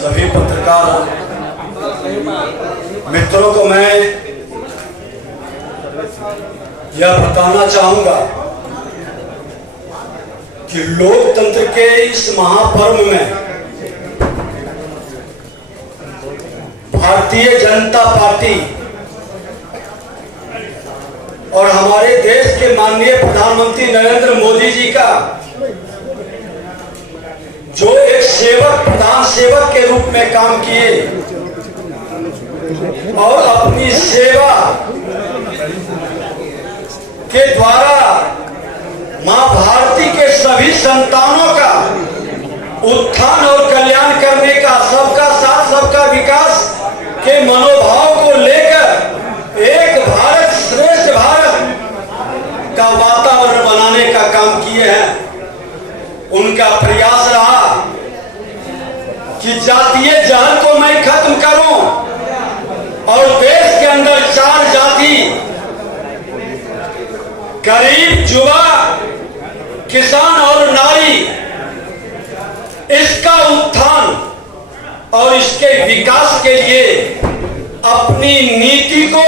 सभी पत्रकार मित्रों को मैं यह बताना चाहूंगा कि लोकतंत्र के इस महापर्व में भारतीय जनता पार्टी और हमारे देश के माननीय प्रधानमंत्री नरेंद्र मोदी जी का जो एक सेवक प्रधान सेवक के रूप में काम किए और अपनी सेवा के द्वारा मां भारती के सभी संतानों का उत्थान और कल्याण करने का, सबका साथ सबका विकास के मनोभाव को लेकर एक भारत श्रेष्ठ भारत का वातावरण बनाने का काम किए हैं। उनका प्रयास रहा कि जातीय जहल को मैं खत्म करूं और देश के अंदर 4 जाति गरीब, युवा, किसान और नारी, इसका उत्थान और इसके विकास के लिए अपनी नीति को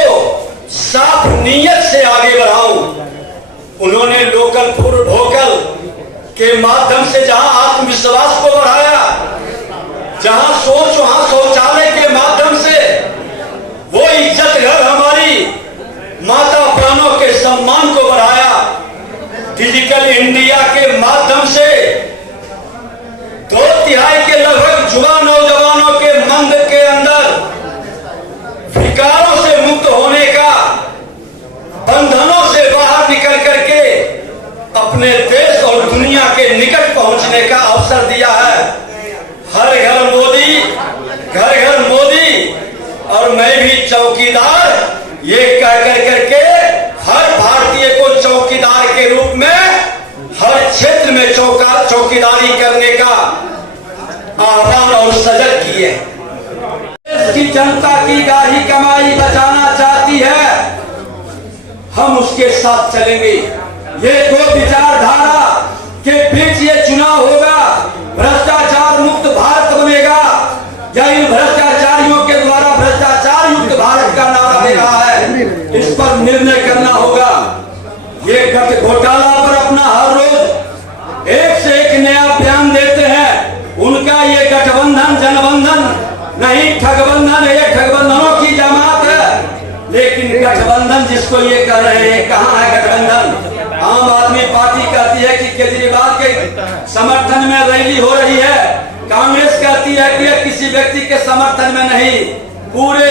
साफ नीयत से आगे बढ़ाऊं। उन्होंने लोकल फॉर वोकल के माध्यम से जहां आत्मविश्वास को बढ़ाया, जहां सोच वहां शौचालय के माध्यम से वो इज्जत घर हमारी माता बहनों के सम्मान को बढ़ाया, डिजिटल इंडिया के माध्यम से 2/3 के लगभग युवा नौजवानों के मन के अंदर विकारों से मुक्त होने का, बंधनों से बाहर निकल करके अपने देश और दुनिया के निकट पहुंचने का अवसर दिया है। हर घर मोदी, घर घर मोदी और मैं भी चौकीदार, ये कह करके हर भारतीय को चौकीदार के रूप में हर क्षेत्र में चौकीदारी करने का आह्वान और सजग किए। देश की जनता की गाढ़ी कमाई बचाना चाहती है, हम उसके साथ चलेंगे। ये 2 विचारधारा के बीच ये चुनाव होगा। भ्रष्टाचार मुक्त भारत बनेगा या इन भ्रष्टाचारियों के द्वारा भ्रष्टाचार युक्त भारत का नारा दे रहा है, इस पर निर्णय करना होगा। ये घोटाला पर अपना हर रोज एक से एक नया बयान देते हैं। उनका ये गठबंधन जनबंधन नहीं, ठगबंधन है। ये ठगबंधनों की जमात है, लेकिन गठबंधन जिसको ये कर रहे हैं, कहाँ है गठबंधन? आम आदमी पार्टी कहती है कि केजरीवाल के समर्थन में रैली हो रही है, कांग्रेस कहती है कि यह किसी व्यक्ति के समर्थन में नहीं, पूरे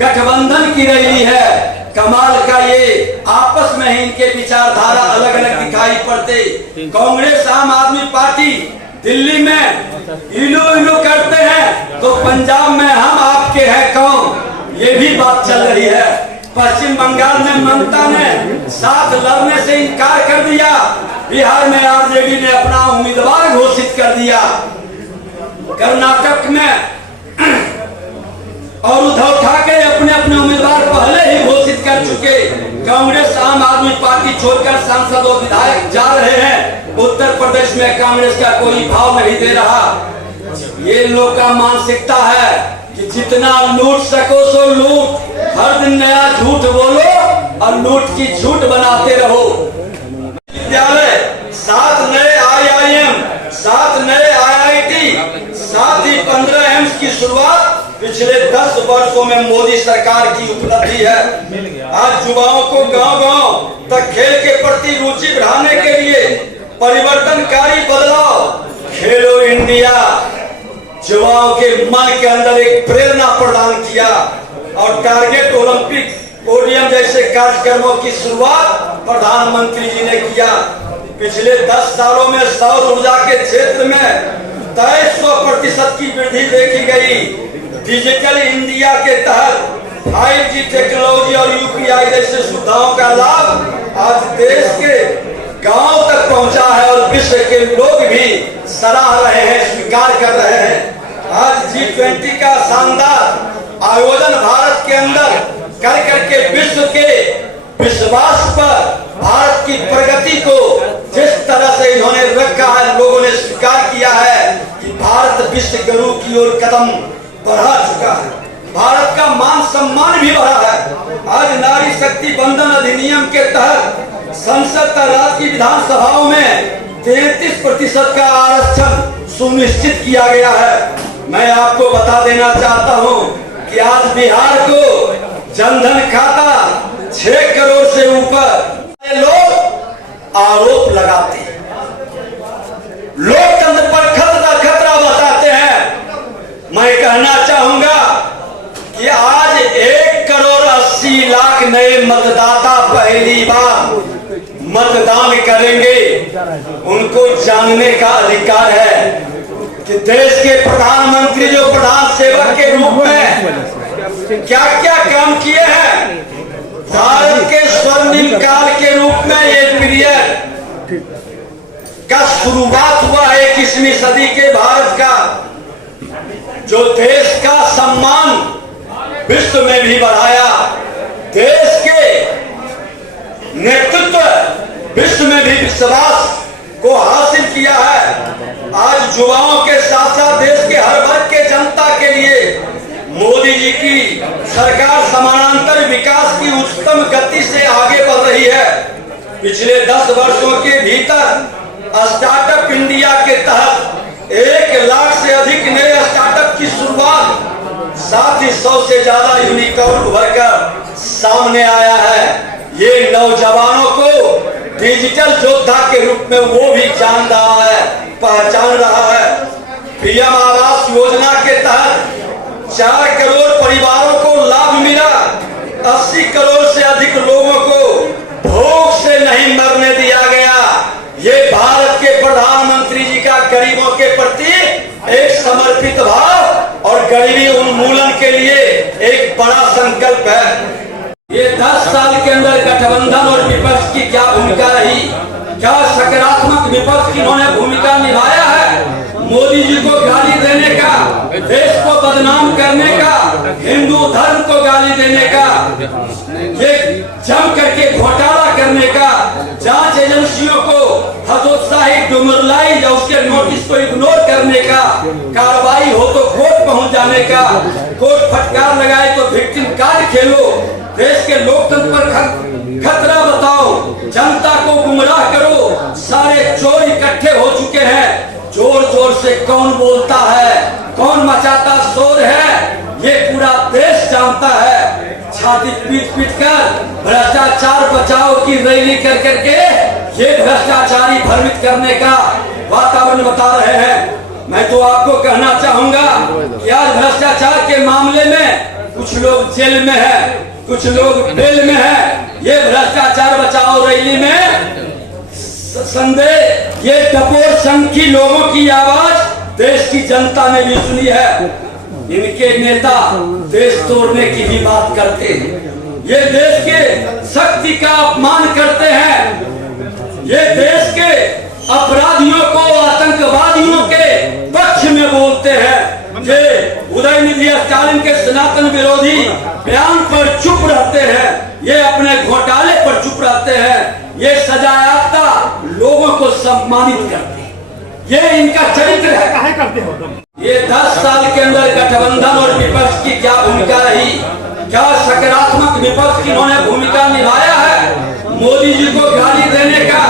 गठबंधन की रैली है। कमाल का ये आपस में ही इनके विचारधारा अलग अलग दिखाई पड़ते। कांग्रेस आम आदमी पार्टी दिल्ली में इलू इलू करते हैं तो पंजाब में हम आपके हैं कौन, ये भी बात चल रही है। पश्चिम बंगाल में ममता ने साथ लड़ने से इनकार कर दिया, बिहार में आरजेडी ने अपना उम्मीदवार घोषित कर दिया, कर्नाटक में और उद्धव ठाकरे अपने अपने उम्मीदवार पहले ही घोषित कर चुके। कांग्रेस आम आदमी पार्टी छोड़कर सांसद और विधायक जा रहे हैं। उत्तर प्रदेश में कांग्रेस का कोई भाव नहीं दे रहा। ये लोग का मानसिकता है कि जितना लूट सको सो लूट, हर दिन नया झूठ बोलो और लूट की झूठ बनाते रहो। विद्यालय, 7 नए IIM, 7 नए IIT, साथ ही 15 एम्स की शुरुआत पिछले 10 वर्षों में मोदी सरकार की उपलब्धि है। आज युवाओं को गांव-गांव तक खेल के प्रति रुचि बढ़ाने के लिए परिवर्तनकारी बदलाव खेलो इंडिया युवाओं के मन के अंदर एक प्रेरणा प्रदान किया और टारगेट ओलंपिक पोडियम जैसे कार्यक्रमों की शुरुआत प्रधानमंत्री जी ने किया। पिछले 10 सालों में सौर ऊर्जा के क्षेत्र में 2300% की वृद्धि देखी गई। डिजिटल इंडिया के तहत 5G टेक्नोलॉजी और UPI जैसे सुविधाओं का लाभ आज देश के गांव तक पहुंचा है और विश्व के लोग भी सराह रहे हैं, स्वीकार कर रहे हैं। आज G20 का शानदार आयोजन भारत के अंदर कर करके विश्व के विश्वास पर भारत की प्रगति को जिस तरह से इन्होंने रखा है, लोगों ने स्वीकार किया है कि भारत विश्व गुरु की ओर कदम बढ़ा चुका है। भारत का मान सम्मान भी बढ़ा है। आज नारी शक्ति बंधन अधिनियम के तहत संसद का राज्य की विधानसभाओं में 33% का आरक्षण सुनिश्चित किया गया है। मैं आपको बता देना चाहता हूं कि आज बिहार को जनधन खाता 6 करोड़ से ऊपर लोग आरोप लगाते हैं, लोकतंत्र पर खतरा बताते हैं। मैं कहना चाहूंगा कि आज 1 करोड़ 80 लाख नए मतदाता पहली बार मतदान करेंगे। उनको जानने का अधिकार है कि देश के प्रधानमंत्री जो प्रधान सेवक के रूप में क्या क्या काम किए हैं। भारत के स्वर्णिम काल के रूप में ये पीरियड का शुरुआत हुआ है 21वीं सदी के भारत का, जो देश का सम्मान विश्व में भी बढ़ाया, देश के नेतृत्व विश्व में भी विश्वास को हासिल किया है। आज युवाओं के साथ साथ देश के हर वर्ग के जनता के लिए मोदी जी की सरकार समानांतर विकास की उच्चतम गति से आगे बढ़ रही है। पिछले 10 वर्षों के भीतर स्टार्टअप इंडिया के तहत 1 लाख से अधिक नए स्टार्टअप की शुरुआत, साथ ही 100 से ज्यादा यूनिकॉर्न उभर कर सामने आया है। ये नौजवानों को डिजिटल योद्धा के रूप में वो भी जान रहा है, पहचान रहा है। पीएम आवास योजना के तहत 4 करोड़ परिवारों को लाभ मिला। 80 करोड़ से अधिक लोगों को भूख से नहीं मरने दिया गया। ये भारत के प्रधानमंत्री जी का गरीबों के प्रति एक समर्पित भाव और गरीबी उन्मूलन के लिए एक बड़ा संकल्प है। ये 10 साल के अंदर गठबंधन और विपक्ष की क्या भूमिका रही, क्या सकारात्मक विपक्ष की इन्होंने भूमिका निभाया है। मोदी जी को गाली देने का, देश को बदनाम करने का, हिंदू धर्म को गाली देने का, ये जम करके घोटाला करने का, जांच एजेंसियों को हतोत्साहित डुमरलाई या उसके नोटिस को इग्नोर करने का, कार्रवाई हो तो कोर्ट पहुंच जाने का, कोर्ट फटकार लगाए तो विक्टिम कार्ड खेलो, देश के लोकतंत्र पर खतरा बताओ, जनता को गुमराह करो। सारे चोर इकट्ठे हो चुके हैं। जोर जोर से कौन बोलता है, कौन मचाता शोर है, ये पूरा देश जानता है। छाती पीट पीट कर भ्रष्टाचार बचाओ की रैली कर करके ये भ्रष्टाचारी भ्रमित करने का वातावरण बता रहे हैं। मैं तो आपको कहना चाहूंगा कि आज भ्रष्टाचार के मामले में कुछ लोग जेल में है, कुछ लोग बेल में है। ये भ्रष्टाचार बचाओ रैली में संदेह, ये टपोर संघ की लोगों की आवाज देश की जनता ने भी सुनी है। इनके नेता देश तोड़ने की भी बात करते हैं। ये देश के शक्ति का अपमान करते हैं। ये देश के अपराधियों को आतंकवादियों के पक्ष में बोलते हैं। ये उदयनिधि स्टालिन के सनातन विरोधी बयान पर चुप रहते हैं। ये अपने घोटाले पर चुप रहते हैं। ये सजायाफ्ता लोगों को सम्मानित करते हैं। ये इनका चरित्र है। काहे करते हो तुम? ये 10 साल के अंदर गठबंधन और विपक्ष की क्या भूमिका रही, क्या सकारात्मक विपक्ष की इन्होंने भूमिका निभाया है। मोदी जी को गाली देने का,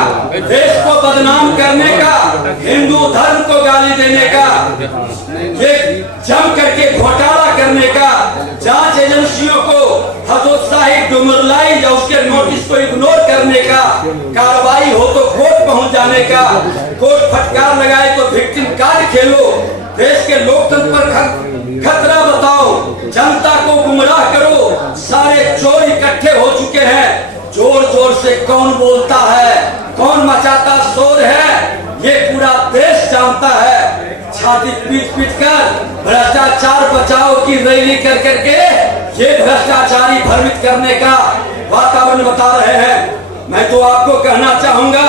देश को बदनाम करने का, हिंदू धर्म को गाली देने का, ये जम करके घोटाला करने का, जांच एजेंसियों को हतोत्साहित डुमरलाई या उसके नोटिस को इग्नोर करने का, कार्रवाई हो तो कोर्ट पहुंच जाने का, कोर्ट फटकार लगाए तो विक्टिम कार्ड खेलो, देश के लोकतंत्र पर खतरा बताओ, जनता को गुमराह करो। सारे चोर इकट्ठे हो चुके हैं। जोर जोर से कौन बोलता है, कौन मचाता शोर है, ये पूरा देश जानता है। छाती पीट पीट कर भ्रष्टाचार बचाओ की रैली कर करके ये भ्रष्टाचारी भ्रमित करने का वातावरण बता रहे हैं। मैं तो आपको कहना चाहूंगा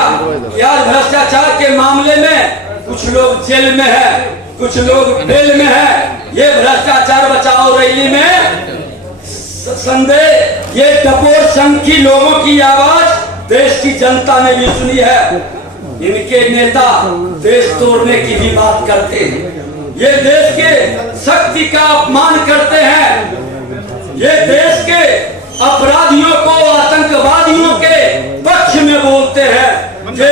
कि आज भ्रष्टाचार के मामले में कुछ लोग जेल में है, कुछ लोग बेल में है। ये भ्रष्टाचार बचाओ रैली में संदेह, ये टपोर संघ की लोगों की आवाज देश की जनता ने भी सुनी है। इनके नेता देश तोड़ने की भी बात करते हैं, ये देश के शक्ति का अपमान करते हैं, ये देश के अपराधियों को आतंकवादियों के पक्ष में बोलते हैं। ये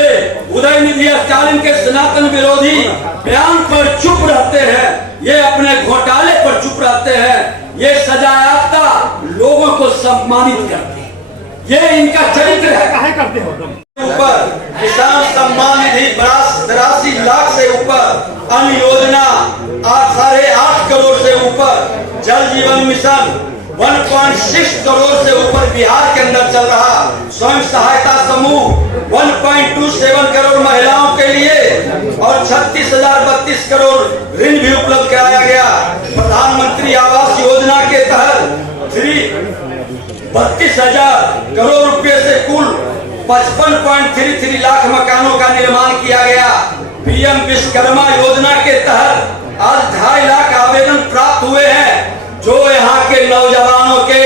उदयनिधि स्टालिन के सनातन विरोधी बयान पर चुप रहते हैं, ये अपने घोटाले पर चुप रहते हैं, ये सजायाफ्ता लोगों को सम्मानित करते हैं, ये इनका चरित्र है। काहे करते हो तुम? ऊपर किसान सम्मान निधि 83 लाख से ऊपर, अन्य योजना 8.5 करोड़ से ऊपर, जल जीवन मिशन 1.6 करोड़ से ऊपर बिहार के अंदर चल रहा, स्वयं सहायता समूह 1.27 करोड़ महिलाओं के लिए और 36,032 करोड़ ऋण भी उपलब्ध कराया गया। प्रधानमंत्री आवास योजना के तहत 32,000 करोड़ रुपए से कुल 55.33 लाख मकानों का निर्माण किया गया। पीएम विश्वकर्मा योजना के तहत आज 2.5 लाख आवेदन प्राप्त हुए हैं, जो यहाँ के नौजवानों के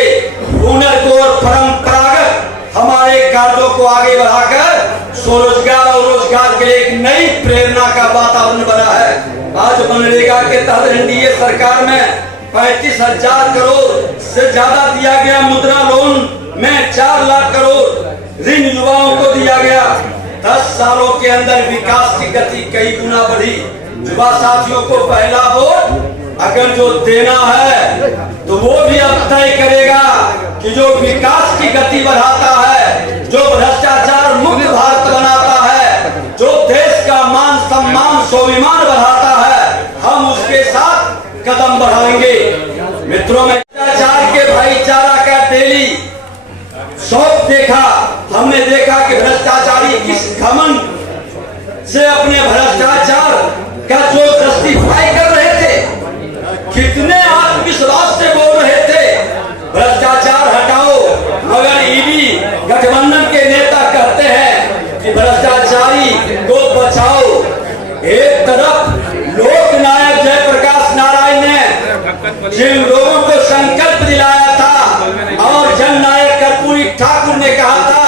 हुनर को और परंपरागत हमारे कार्यों को आगे बढ़ाकर स्वरोजगार और रोजगार के लिए एक नई प्रेरणा का वातावरण बना है। आज मनरेगा के तहत एनडीए सरकार में 35,000 करोड़ से ज्यादा दिया गया, मुद्रा लोन में 4 लाख करोड़ ऋण युवाओं को दिया गया। 10 सालों के अंदर विकास की गति कई गुना बढ़ी। युवा साथियों को पहला वोट अगर जो देना है तो वो भी अब तय करेगा कि जो विकास की गति बढ़ाता है, जो भ्रष्टाचार मुक्त भारत बनाता है, जो देश का मान सम्मान स्वाभिमान बढ़ाता है, हम उसके साथ कदम बढ़ाएंगे। मित्रों में भ्रष्टाचार के भाईचारा का डेली शौक देखा, हमने देखा कि भ्रष्टाचारी किस घमंड से अपने भ्रष्टाचार का जो जस्टिफाई कर रहे थे, कितने आत्मविश्वास से बोल रहे थे भ्रष्टाचार हटाओ, मगर ईडी गठबंधन के नेता कहते हैं कि भ्रष्टाचारी को बचाओ। एक तरफ लोकनायक जयप्रकाश नारायण ने जिन लोगों को संकल्प दिलाया था और जननायक कर्पूरी ठाकुर ने कहा था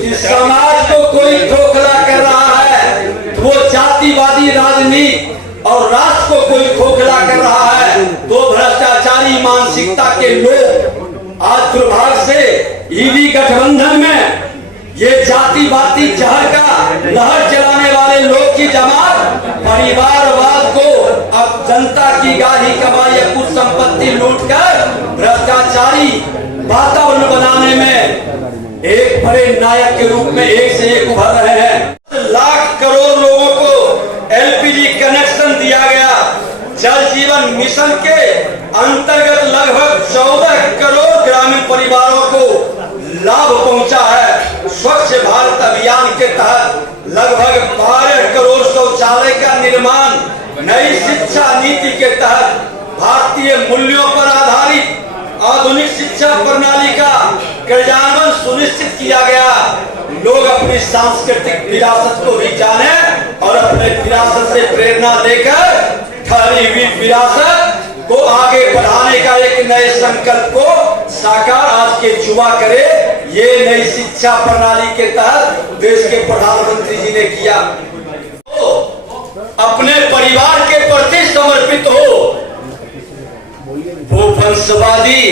कि समाज को कोई खोखला कर रहा है, वो जातिवादी राजनीति और राष्ट्र को कोई खोखला कर रहा है, तो भ्रष्टाचारी मानसिकता के लोग आज दुर्भाग्य से ईडी गठबंधन में ये जातिवादी जहर का लहर चलाने वाले लोग की जमात परिवारवाद को अब जनता की गाढ़ी कमाई कुछ संपत्ति लूटकर भ्रष्टाचारी वातावरण बनाने में एक बड़े नायक के रूप में एक से एक उभर रहे हैं। लाख करोड़ लोगों को एलपीजी कनेक्शन दिया गया। जल जीवन मिशन के अंतर्गत लगभग 14 करोड़ ग्रामीण परिवारों को लाभ पहुंचा है। स्वच्छ भारत अभियान के तहत लगभग 12 करोड़ शौचालय का निर्माण, नई शिक्षा नीति के तहत भारतीय मूल्यों पर आधारित आधुनिक शिक्षा प्रणाली का क्रियान्वयन सुनिश्चित किया गया। लोग अपनी सांस्कृतिक विरासत को भी जाने और अपने विरासत से प्रेरणा लेकर ठहरी हुई विरासत को आगे बढ़ाने का एक नए संकल्प को साकार आज के युवा करे। ये नई शिक्षा प्रणाली के तहत देश के प्रधानमंत्री जी ने किया। तो अपने परिवार के प्रति समर्पित हो, वो वंशवादी